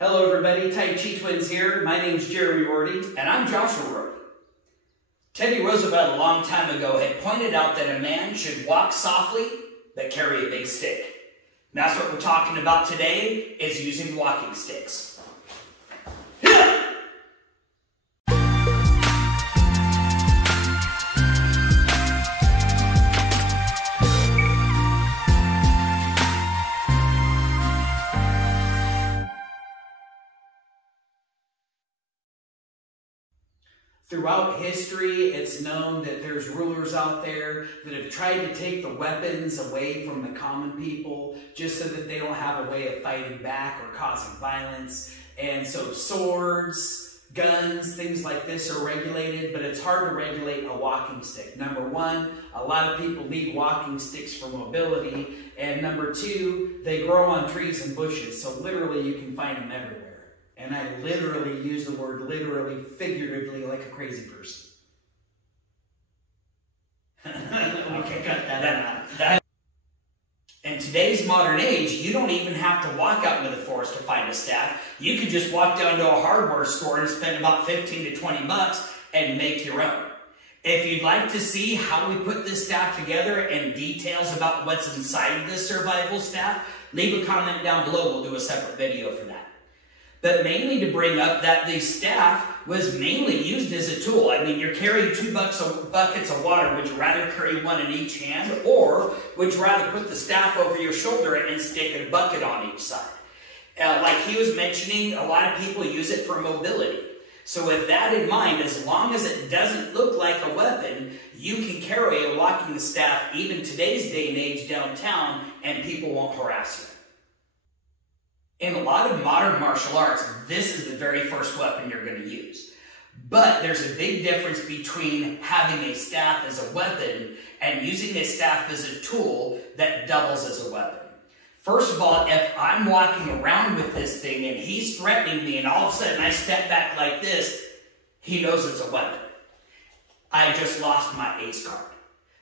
Hello everybody, Tai Chi Twins here. My name's Jeremy Rorty. And I'm Joshua Rorty. Teddy Roosevelt a long time ago had pointed out that a man should walk softly, but carry a big stick. And that's what we're talking about today, is using walking sticks. Throughout history, it's known that there's rulers out there that have tried to take the weapons away from the common people just so that they don't have a way of fighting back or causing violence. And so swords, guns, things like this are regulated, but it's hard to regulate a walking stick. Number one, a lot of people need walking sticks for mobility. And number two, they grow on trees and bushes, so literally you can find them everywhere. And I literally use the word literally, figuratively, like a crazy person. Okay, cut that out. In today's modern age, you don't even have to walk out into the forest to find a staff. You could just walk down to a hardware store and spend about 15 to 20 bucks and make your own. If you'd like to see how we put this staff together and details about what's inside this survival staff, leave a comment down below. We'll do a separate video for that. But mainly to bring up that the staff was mainly used as a tool. I mean, you're carrying two buckets of water. Would you rather carry one in each hand, or would you rather put the staff over your shoulder and stick a bucket on each side? Like he was mentioning, a lot of people use it for mobility. So with that in mind, as long as it doesn't look like a weapon, you can carry a walking staff even today's day and age downtown, and people won't harass you. In a lot of modern martial arts, this is the very first weapon you're going to use. But there's a big difference between having a staff as a weapon and using a staff as a tool that doubles as a weapon. First of all, if I'm walking around with this thing and he's threatening me and all of a sudden I step back like this, he knows it's a weapon. I just lost my ace card.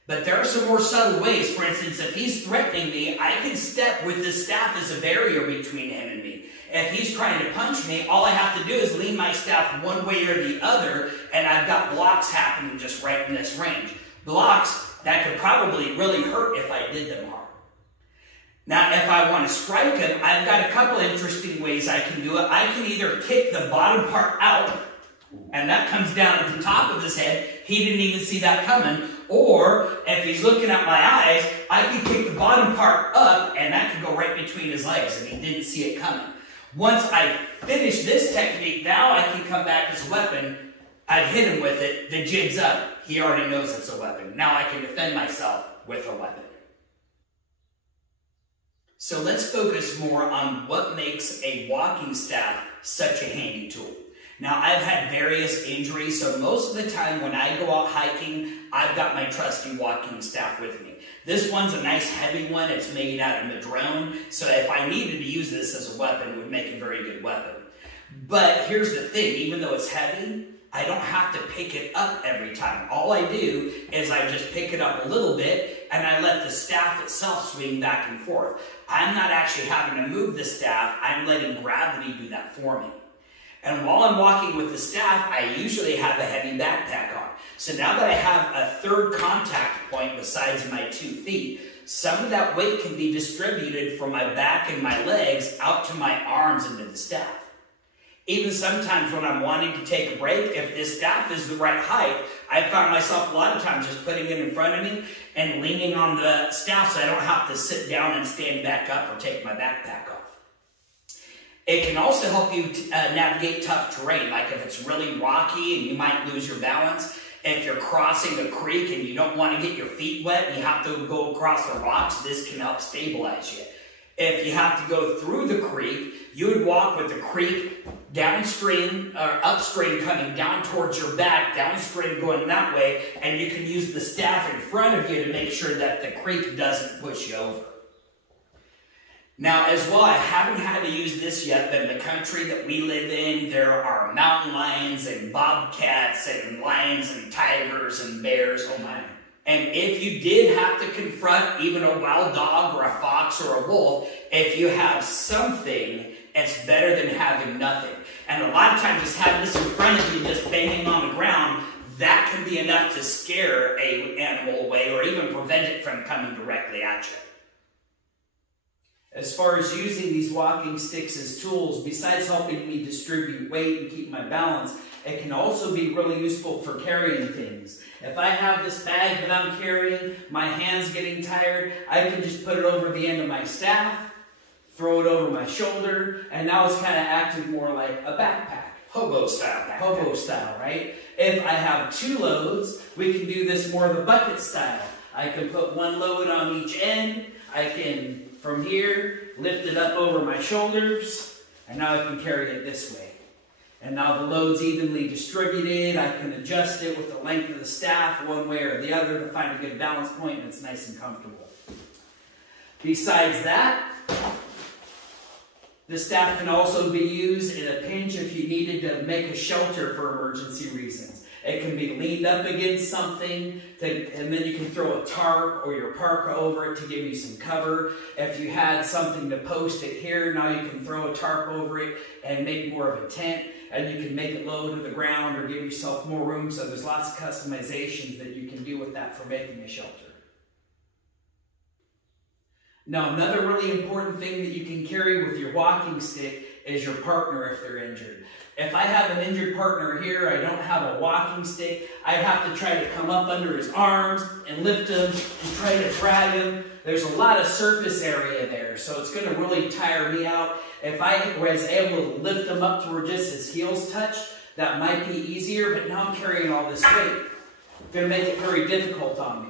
But there are some more subtle ways. For instance, if he's threatening me, I can step with this staff as a barrier between him and me. If he's trying to punch me, all I have to do is lean my staff one way or the other, and I've got blocks happening just right in this range. Blocks that could probably really hurt if I did them hard. Now, if I want to strike him, I've got a couple interesting ways I can do it. I can either kick the bottom part out, and that comes down at the top of his head. He didn't even see that coming. Or, if he's looking at my eyes, I can kick the bottom part up, and that can go right between his legs, and he didn't see it coming. Once I finish this technique, now I can come back as a weapon. I've hit him with it. The jig's up. He already knows it's a weapon. Now I can defend myself with a weapon. So let's focus more on what makes a walking staff such a handy tool. Now, I've had various injuries, so most of the time when I go out hiking, I've got my trusty walking staff with me. This one's a nice heavy one. It's made out of madrone, so if I needed to use this as a weapon, it would make a very good weapon. But here's the thing, even though it's heavy, I don't have to pick it up every time. All I do is I just pick it up a little bit, and I let the staff itself swing back and forth. I'm not actually having to move the staff. I'm letting gravity do that for me. And while I'm walking with the staff, I usually have a heavy backpack on. So now that I have a third contact point besides my 2 feet, some of that weight can be distributed from my back and my legs out to my arms and to the staff. Even sometimes when I'm wanting to take a break, if this staff is the right height, I found myself a lot of times just putting it in front of me and leaning on the staff so I don't have to sit down and stand back up or take my backpack off. It can also help you navigate tough terrain, like if it's really rocky and you might lose your balance. If you're crossing a creek and you don't want to get your feet wet and you have to go across the rocks, this can help stabilize you. If you have to go through the creek, you would walk with the creek downstream or upstream coming down towards your back, downstream going that way, and you can use the staff in front of you to make sure that the creek doesn't push you over. Now, as well, I haven't had to use this yet, but in the country that we live in, there are mountain lions and bobcats and lions and tigers and bears. Oh my. And if you did have to confront even a wild dog or a fox or a wolf, if you have something It's better than having nothing. And a lot of times just having this in front of you, just banging on the ground, that can be enough to scare an animal away or even prevent it from coming directly at you. As far as using these walking sticks as tools, besides helping me distribute weight and keep my balance, it can also be really useful for carrying things. If I have this bag that I'm carrying, my hand's getting tired, I can just put it over the end of my staff, throw it over my shoulder, and now it's kind of acting more like a backpack. Hobo style backpack. Hobo style, right? If I have 2 loads, we can do this more of a bucket style. I can put 1 load on each end. I can, from here, lift it up over my shoulders, and now I can carry it this way. And now the load's evenly distributed. I can adjust it with the length of the staff one way or the other to find a good balance point, and it's nice and comfortable. Besides that, the staff can also be used in a pinch if you needed to make a shelter for emergency reasons. It can be leaned up against something, and then you can throw a tarp or your parka over it to give you some cover. If you had something to post it here, now you can throw a tarp over it and make more of a tent, and you can make it low to the ground or give yourself more room. So there's lots of customizations that you can do with that for making a shelter. Now, another really important thing that you can carry with your walking stick is your partner if they're injured. If I have an injured partner here, I don't have a walking stick, I have to try to come up under his arms and lift him and try to drag him. There's a lot of surface area there, so it's going to really tire me out. If I was able to lift him up to where just his heels touch, that might be easier, but now I'm carrying all this weight. It's going to make it very difficult on me.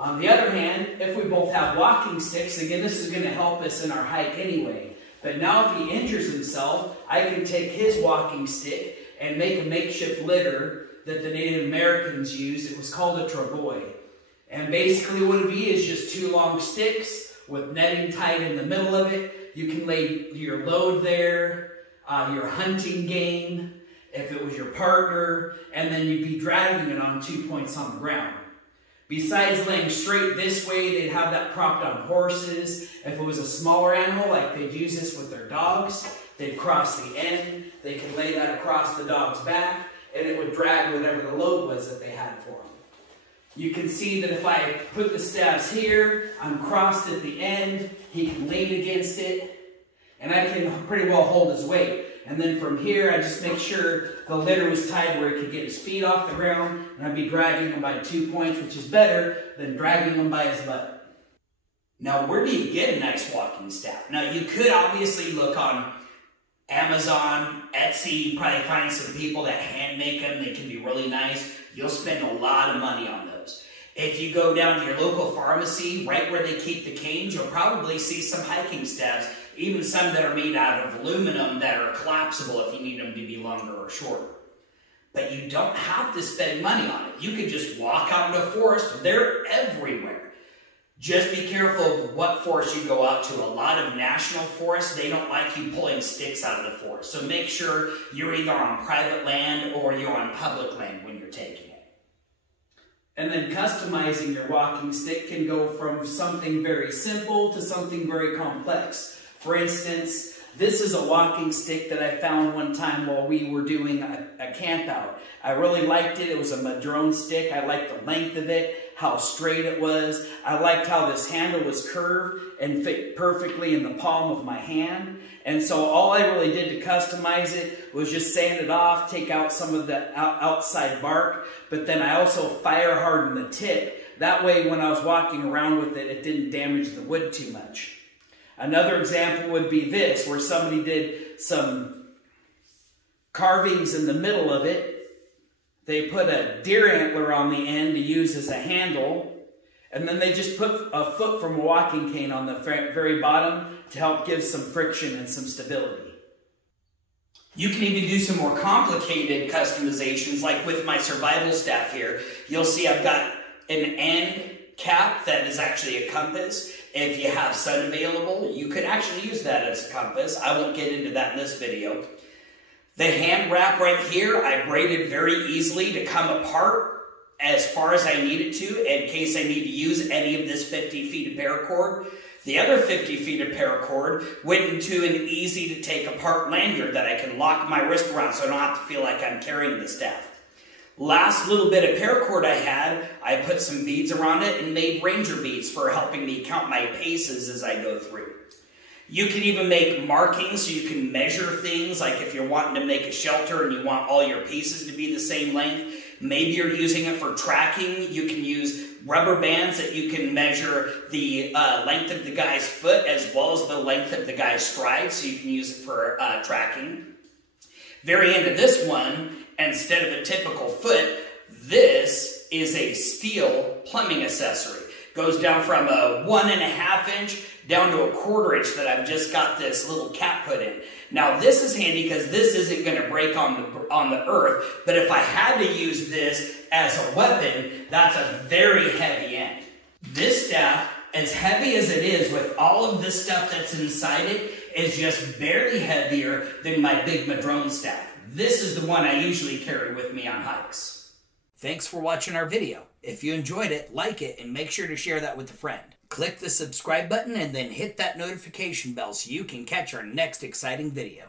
On the other hand, if we both have walking sticks, again, this is going to help us in our hike anyway. But now if he injures himself, I can take his walking stick and make a makeshift litter that the Native Americans used. It was called a travois. And basically what it would be is just 2 long sticks with netting tied in the middle of it. You can lay your load there, your hunting game, if it was your partner, and then you'd be dragging it on 2 points on the ground. Besides laying straight this way, they'd have that propped on horses. If it was a smaller animal, like they'd use this with their dogs, they'd cross the end, they could lay that across the dog's back, and it would drag whatever the load was that they had for them. You can see that if I put the staves here, I'm crossed at the end, he can lean against it, and I can pretty well hold his weight. And then from here, I just make sure the litter was tied where he could get his feet off the ground, and I'd be dragging him by 2 points, which is better than dragging him by his butt. Now, where do you get a nice walking staff? Now, you could obviously look on Amazon, Etsy, you probably find some people that hand make them. They can be really nice. You'll spend a lot of money on those. If you go down to your local pharmacy, right where they keep the canes, you'll probably see some hiking staffs, even some that are made out of aluminum that are collapsible if you need them to be longer or shorter. But you don't have to spend money on it. You could just walk out into a forest. They're everywhere. Just be careful of what forest you go out to. A lot of national forests, they don't like you pulling sticks out of the forest. So make sure you're either on private land or you're on public land when you're taking it. And then customizing your walking stick can go from something very simple to something very complex. For instance, this is a walking stick that I found one time while we were doing a camp out. I really liked it. It was a madrone stick. I liked the length of it, how straight it was. I liked how this handle was curved and fit perfectly in the palm of my hand. And so all I really did to customize it was just sand it off, take out some of the outside bark, but then I also fire hardened the tip. That way when I was walking around with it, it didn't damage the wood too much. Another example would be this, where somebody did some carvings in the middle of it. They put a deer antler on the end to use as a handle, and then they just put a foot from a walking cane on the very bottom to help give some friction and some stability. You can even do some more complicated customizations, like with my survival staff here. You'll see I've got an end cap that is actually a compass. If you have sun available, you could actually use that as a compass. I won't get into that in this video. The hand wrap right here, I braided very easily to come apart as far as I need it to in case I need to use any of this 50 feet of paracord. The other 50 feet of paracord went into an easy to take apart lanyard that I can lock my wrist around so I don't have to feel like I'm carrying the staff. Last little bit of paracord I had, I put some beads around it and made ranger beads for helping me count my paces as I go through. You can even make markings so you can measure things, like if you're wanting to make a shelter and you want all your pieces to be the same length. Maybe you're using it for tracking. You can use rubber bands that you can measure the length of the guy's foot as well as the length of the guy's stride, so you can use it for tracking. Very end of this one, instead of a typical foot, this is a steel plumbing accessory. Goes down from a 1.5 inch down to a 1/4 inch that I've just got this little cap put in. Now this is handy because this isn't going to break on the earth, but if I had to use this as a weapon, that's a very heavy end. This staff, as heavy as it is with all of this stuff that's inside it, is just barely heavier than my big madrone staff. This is the one I usually carry with me on hikes. Thanks for watching our video. If you enjoyed it, like it, and make sure to share that with a friend. Click the subscribe button and then hit that notification bell so you can catch our next exciting video.